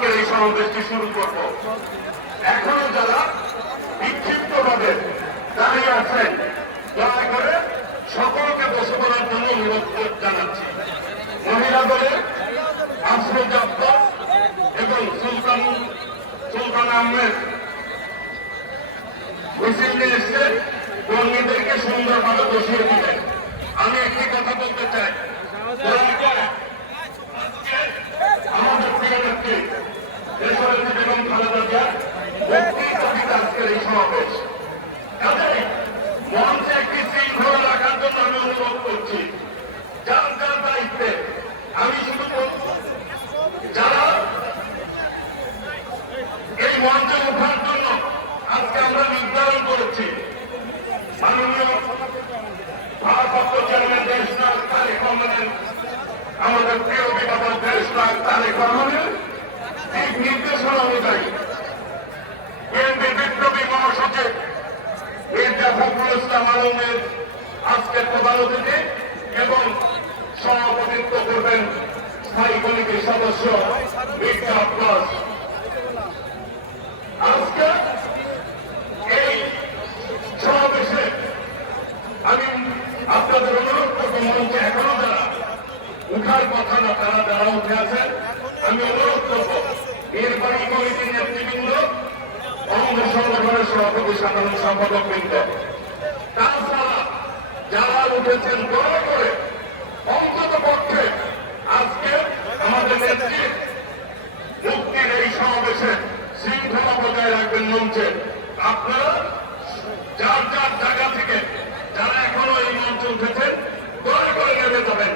আজকের এই সমাবেশটি শুরু করব। এখনো যারা বিক্ষিপ্তভাবে দাঁড়িয়ে আছেন দয়া করে সকলকে বসে পড়ার জন্য অনুরোধ জানাচ্ছি। মহিলা দলের আফরোজ আব্বাস এবং সুলতান আহমেদ মিছিল নিয়ে এসছে, কর্মীদেরকে সুন্দরভাবে বসিয়ে দিবেন। আমি একটি কথা বলতে চাই, আমাদের প্রিয় নেত্রী দেশনেত্রী বেগম খালেদা জিয়ার মুক্তির দাবিতে আজকের এই সমাবেশ। কাজেই মঞ্চে একটি শৃঙ্খলা রাখার জন্য আমি অনুরোধ করছি। যার যার দায়িত্বে আমি শুধু যারা এই মঞ্চে ওঠার জন্য আজকে আমরা নির্ধারণ করেছি, মাননীয় ভারপ্রাপ্ত চেয়ারম্যান দেশনাথ তারেক রহমানের, আমাদের প্রিয় অভিভাবক দেশনাথ তারেক রহমানের দিক নির্দেশনা অনুযায়ী বিএনপি বিপ্লবী মহাসচিব মির্জা ফখরুল ইসলাম আলমের আজকের প্রধান অতিথি এবং সভাপতিত্ব করবেন স্থায়ী কমিটির সদস্য মির্জা আব্বাস। আজকে এই সমাবেশে আমি আপনাদের অনুরোধ করবো, মঞ্চে এখনো যারা উঠার কথা না তারা যারা উঠে আছেন, আমি অনুরোধ করবো নির্বাহী কমিটির নেতৃবৃন্দ, অঙ্গ সংগঠনের সভাপতি সাধারণ সম্পাদক বৃন্দ, তাছাড়া যারা উঠেছেন দয়া করে অন্তত পক্ষে আজকে আমাদের নেত্রীর মুক্তির এই সমাবেশে শৃঙ্খলা বজায় রাখবেন। মঞ্চে আপনারা যার যার জায়গা থেকে যারা এখনো এই মঞ্চে উঠেছেন দয়া করে নেমে যাবেন,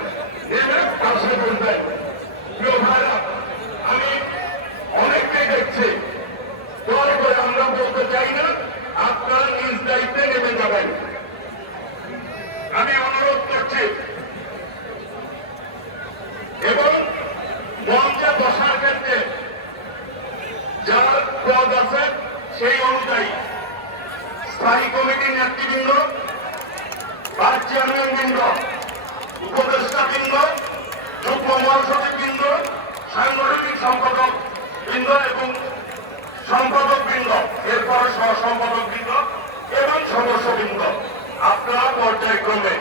নেমে পাশে বলবেন। প্রিয় ভাইরা, আমি অনেককেই দেখছি, দয়া করে আমরা বলতে চাই না, আপনারা নিজ দায়িত্বে নেমে যাবেন। আমি অনুরোধ করছি এবং মঞ্চে বসার ক্ষেত্রে যার পদ আছে সেই অনুযায়ী স্থায়ী কমিটির নেতৃবৃন্দ, ভাইস চেয়ারম্যান বৃন্দ, উপদেষ্টা বৃন্দ, যুগ্ম মহাসচিব বৃন্দ, সাংগঠনিক সম্পাদক বৃন্দ এবং সম্পাদক বৃন্দ, এরপরে সহ সম্পাদক বৃন্দ এবং সদস্য বৃন্দ, আপনারা পর্যায়ক্রমে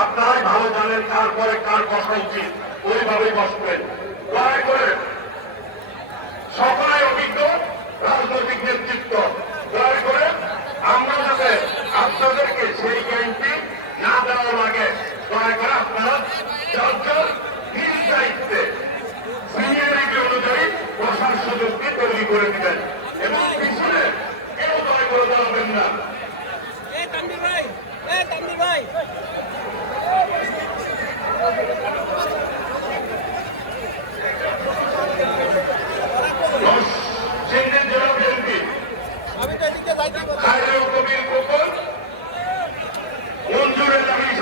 আপনারাই ভালো জানেন কার পরে কার বসা উচিত, ওইভাবেই বসবেন। দয়া করে সকলে অভিজ্ঞ রাজনৈতিক নেতৃত্ব, দয়া করে আমরা যাতে আপনাদেরকে সেই জ্ঞানটি না দেওয়া লাগে, দয়া করে আপনারা যার নিজ দায়িত্বে সিনিয়রিটি অনুযায়ী বসার সুযোগটি তৈরি করে দিবেন এবং পিছনে কেউ দয়া করে দাঁড়াবেন না।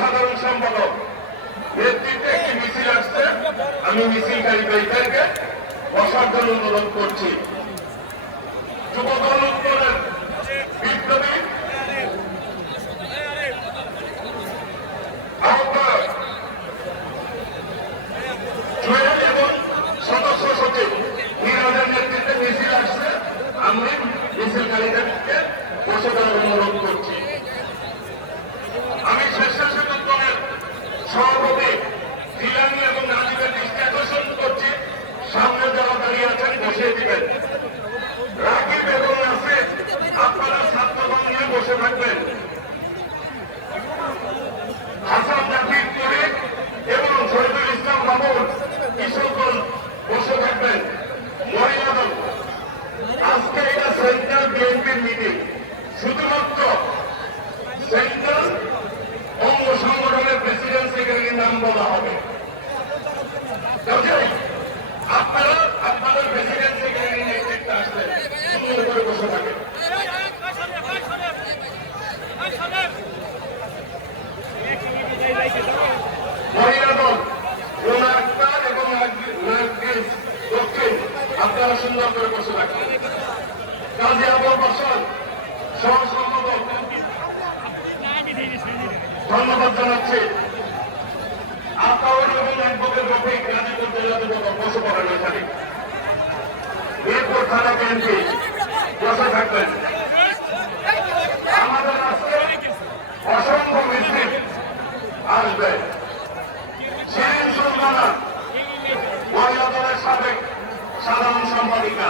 সাধারণ সম্পাদক নেতৃত্বে একটি মিছিল আসছে, আমি মিছিলকারী ভাইদেরকে বসার জন্য অনুরোধ করছি। যুবদল উত্তরের বিপ্লবী আহ্বায়ক জুয়েল এবং সদস্য সচিব মিরাজের নেতৃত্বে মিছিল আসছে, আমি মিছিলকারীদেরকে বসে দেওয়ার অনুরোধ করছি। আমি স্বেচ্ছাসেবক দলের সভাপতি জিলানি এবং রাজীবের দৃষ্টি আকর্ষণ করছি, সামনে যারা দাঁড়িয়ে আছেন বসিয়ে দিবেন। রাকিব এবং নাসির আপনারা ছাত্রদল নিয়ে বসে থাকবেন। হাসান জাফির তরিক এবং শহীদুল ইসলাম বাবুর কিশোরগঞ্জ বসে থাকবেন। মহিলা দল, আজকে এটা সেন্ট্রাল বিএনপির মিটিং, শুধুমাত্র সেন্ট্রাল অঙ্গ সংগঠনের প্রেসিডেন্ট সেক্রেটারির নাম বলা হবে। আপনারা আপনাদের প্রেসিডেন্ট সেক্রেটারি নেতৃত্বে আসবেন, সুন্দর করে বসে থাকেন। মহিলা দল রুনা আক্তার এবং দক্ষিণ আপনারা সুন্দর করে বসে থাকেন। কাজী আবুল বাসার সহ সম্পাদক, ধন্যবাদ জানাচ্ছি। আতাউর এবং অ্যাডভোকেট রফিক গাজীপুর জেলা যুবদল বসে পড়েন এখানে। বিএনপি বসে থাকবেন। আমাদের আজকে অসংখ্য মিছিল আসবে। শিরিন সুলতানা মহিলা দলের সাবেক সাধারণ সম্পাদিকা,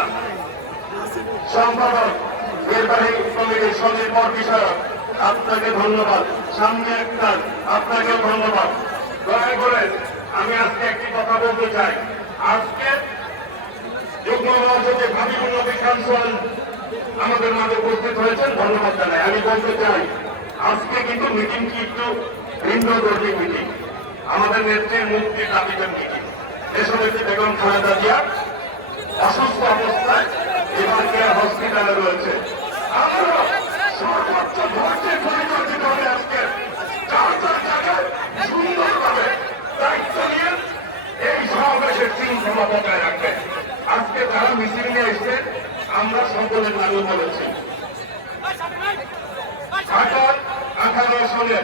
সম্পাদক, নির্বাহী কমিটির স্বনির্ভর বিষয়ক, আপনাকে ধন্যবাদ। সামনে একটা আপনাকে ধন্যবাদ। দয়া করে আমি আজকে একটি কথা বলতে চাই। আজকে যুগ্ম মহাসচিব হাবিবুল নবী খান সোহেল আমাদের মাঝে উপস্থিত হয়েছেন, ধন্যবাদ জানাই। আমি বলতে চাই আজকে কিন্তু মিটিংটি একটু ভিন্ন ধর্মী মিটিং, আমাদের নেত্রীর মুক্তির দাবিতে মিটিং। দেশনেত্রী বেগম খালেদা জিয়া অসুস্থ অবস্থায় এবার কেয়ার হসপিটালে রয়েছে। আমরা সর্বোচ্চ ধৈর্যের পরিচর্যিত হবে আজকে যার যার জায়গায় সুন্দরভাবে দায়িত্ব নিয়ে এই সমাবেশের শৃঙ্খলা বজায় রাখবে। আজকে যারা মিছিল নিয়ে এসছে আমরা সকলের নামে বলেছি। ঢাকার 18 সালে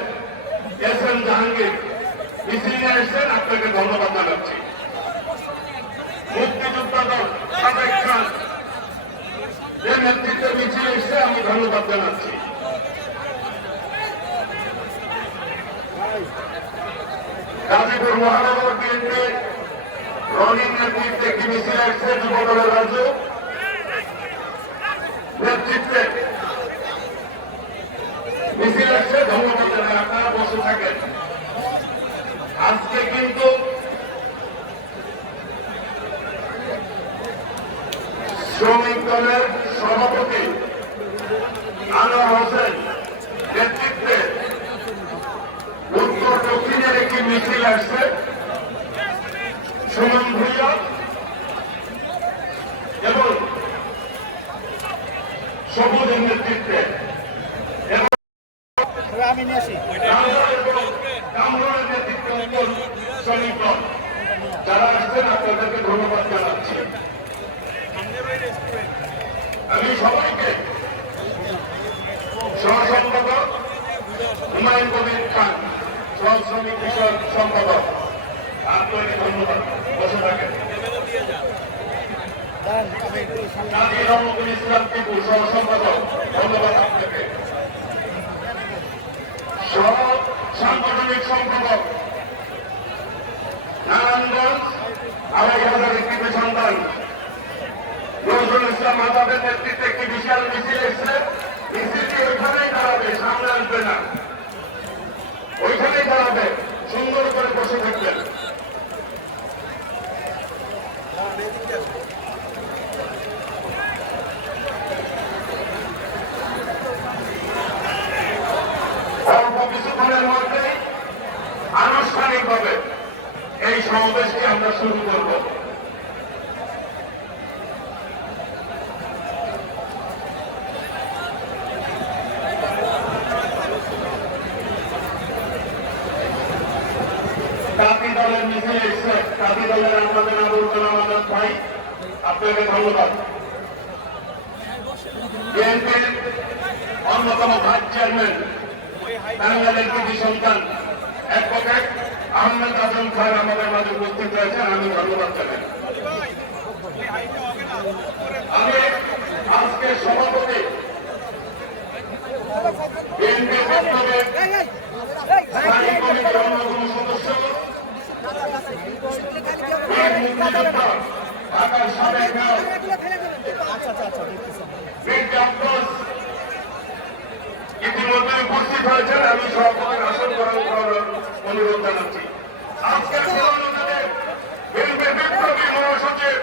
এস এম জাহাঙ্গীর মিছিল নিয়ে এসছেন, আপনাকে ধন্যবাদ জানাচ্ছি। মুক্তিযোদ্ধা দল সাবেক খান যে নেতৃত্বে মিছিল এসছে আমি ধন্যবাদ জানাচ্ছি। গাজীপুর মহানগর বিএনপি রনির নেতৃত্বে একটি মিছিল এসছে, যুবদলের রাজু নেতৃত্বে মিছিল এসছে, ধন্যবাদ জানাই। আপনারা বসে থাকেন। আজকে কিন্তু শ্রমিক দলের সভাপতি আনোয়ার হোসেন নেতৃত্বে উত্তর দক্ষিণের একটি মিছিল আসছে। সুমন ভূঁইয়া এবং সবুজের নেতৃত্বে এবং কামরুলের নেতৃত্বে শ্রমিক দল যারা আসছেন আপনাদেরকে ধন্যবাদ জানাচ্ছি। আমি সবাইকে সহসম্পাদক হুমায়ুন কবির খান, সহ শ্রমিক বিষয়ক সম্পাদক, আপনাকে ধন্যবাদ। বসে থাকেন। কাজী রহমতুল ইসলাম টিপু, সহ সম্পাদক, ধন্যবাদ আপনাকে। সহ সাংগঠনিক সম্পাদক নারায়ণগঞ্জ 2500 কৃতি সন্তান নজরুল ইসলাম আজাদের নেতৃত্বে একটি বিশাল মিছিল এসছে। মিছিলটি ওইখানেই দাঁড়াবে, সামনে আসবে না, ওইখানেই দাঁড়াবে। সুন্দর করে বসে থাকবেন। অল্প কিছুক্ষণের মধ্যে আনুষ্ঠানিকভাবে এই সমাবেশটি আমরা শুরু করব। কাজী দলের মিছিল এসছে, কাজী দলের আমাদের আবুল কালাম আজাদ ভাই, আপনাকে ধন্যবাদ। বিএনপির অন্যতম ভাইস চেয়ারম্যান টাঙ্গাইলের কৃতি সন্তান অ্যাডভোকেট আহমেদ আজম খান আমাদের মাঝে উপস্থিত রয়েছেন, আমি ধন্যবাদ জানাই। আমি আজকে সভাপতি বিএনপি বিপ্লবের স্থায়ী কমিটির অন্যতম সদস্য মুক্তিযোদ্ধা ঢাকার সাবেক মেয়র মির্জা আব্বাস ইতিমধ্যে উপস্থিত হয়েছেন। আমি সভাপতির আসন গ্রহণ করার অনুরোধ জানাচ্ছি। আজকের প্রধানমন্ত্রী বিএনপি বিপ্লবী মহাসচিব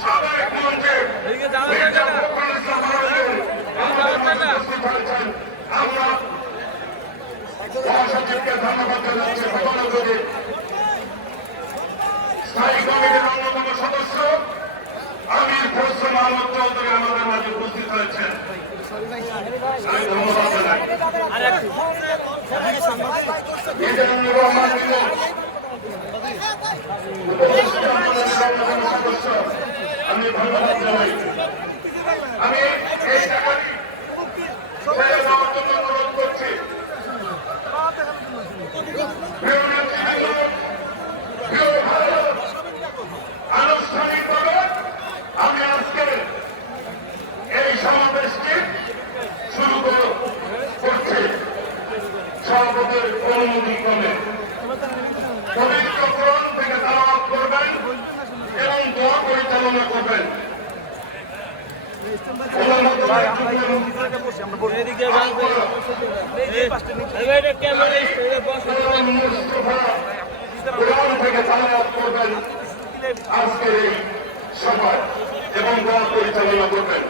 সাবেক মন্ত্রী মির্জা ফখরুল ইসলাম আলমগীর আমাদের মাঝে উপস্থিত হয়েছেন। আমরা মহাসচিবকে ধন্যবাদ জানাচ্ছি। প্রধানমন্ত্রী স্থায়ী কমিটির অন্যতম সদস্য আমির খসরু মাহমুদ চৌধুরী আমাদের মাঝে উপস্থিত হয়েছেন, আমি ধন্যবাদ জানাই। মিজানুর রহমান মিলন সদস্য, আমি ধন্যবাদ জানাই। আমি এই জায়গাটি ছেড়ে দেওয়ার জন্য অনুরোধ করছি। আনুষ্ঠানিকভাবে আমি আজকে থেকে সালাত করবেন আজকের এই সভায় এবং দল পরিচালনা করবেন।